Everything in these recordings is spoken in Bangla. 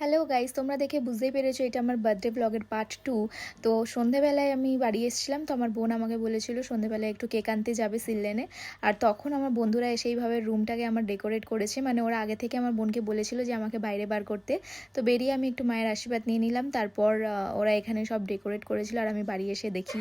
হ্যালো গাইস, তোমরা দেখে বুঝতেই পেরেছো এটা আমার বার্থডে ব্লগের পার্ট 2। তো সন্ধেবেলায় আমি বাড়ি এসেছিলাম, তো আমার বোন আমাকে বলেছিল সন্ধেবেলায় একটু কেক আনতে যাবে সিললেনে। আর তখন আমার বন্ধুরা এসেইভাবে রুমটাকে আমার ডেকোরেট করেছে, মানে ওরা আগে থেকে আমার বোনকে বলেছিল যে আমাকে বাইরে বার করতে। তো বেরিয়ে আমি একটু মায়ের আশীর্বাদ নিয়ে নিলাম, তারপর ওরা এখানে সব ডেকোরেট করেছিল। আর আমি বাড়ি এসে দেখি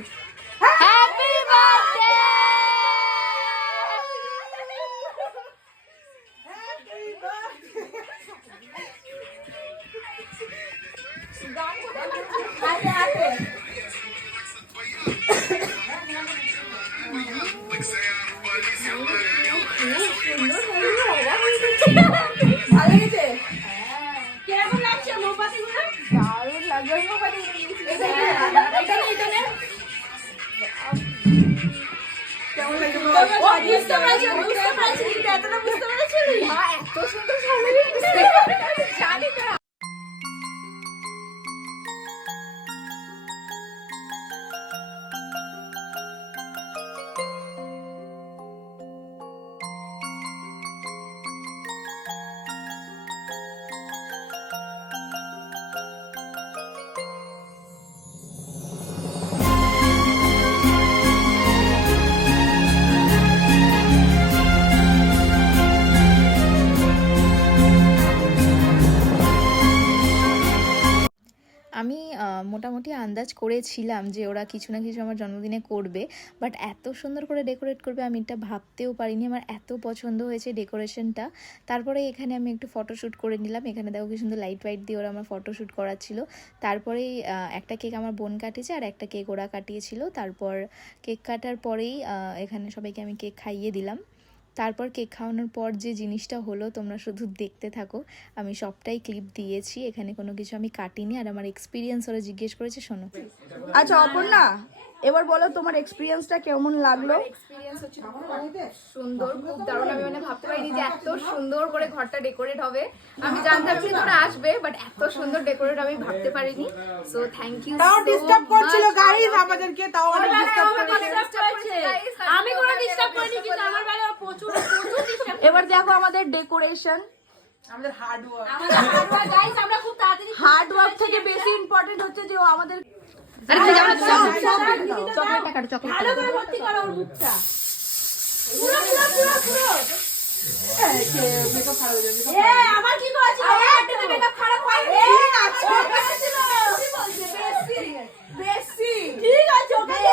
আমি মোটামুটি আন্দাজ করেছিলাম যে ওরা কিছু না কিছু আমার জন্মদিনে করবে, বাট এত সুন্দর করে ডেকোরেট করবে আমি এটা ভাবতেও পারিনি। আমার এত পছন্দ হয়েছে ডেকোরেশনটা। তারপরে এখানে আমি একটু ফটোশ্যুট করে নিলাম। এখানে দেখো কি সুন্দর লাইট ওয়াইট দিয়ে ওরা আমার ফটোশ্যুট করাচ্ছিল। তারপরেই একটা কেক আমার বোন কাটিয়েছে আর একটা কেক ওরা কাটিয়েছিল। তারপর কেক কাটার পরেই এখানে সবাইকে আমি কেক খাইয়ে দিলাম। তারপর কেক খাওয়ানোর পর যে জিনিসটা হলো তোমরা শুধু দেখতে থাকো, আমি সবটাই ক্লিপ দিয়েছি, এখানে কোনো কিছু আমি কাটিনি। আর আমার এক্সপিরিয়েন্স ওরা জিজ্ঞেস করেছে, শোনো। আচ্ছা অপর্ণা, এবার বলো তোমার এক্সপিরিয়েন্সটা কেমন লাগলো? এক্সপিরিয়েন্স হচ্ছে সুন্দর, খুব দারুণ। আমি মানে ভাবতে পারিনি যে এত সুন্দর করে ঘরটা ডেকোরেট হবে। আমি জানতাম যে তোরা আসবে, বাট এত সুন্দর ডেকোরেট আমি ভাবতে পারিনি। So thank you. তাও ডিস্টার্ব করছিল গাইস আমাদেরকে, তাও অনেক ডিস্টার্ব করেছে। আমি কোনো ডিস্টার্ব করিনি, কিন্তু আমার বেলা প্রচুর ডিস্টার্ব। এবার দেখো আমাদের ডেকোরেশন, আমাদের হার্ড ওয়ার্ক গাইস। আমরা খুব তাড়াতাড়ি হার্ড ওয়ার্ক থেকে বেশি ইম্পর্টেন্ট হচ্ছে যে ও আমাদের চকলেটটা কাটো, চকলেট ভালো করে ভর্তি করো ওর মুখটা পুরো পুরো পুরো পুরো। মেকআপ খারাপ হয়ে যাবে। আমার কি করেছিল? একটা মেকআপ খারাপ হয়নি। ঠিক আছে, বেশি ঠিক আছে।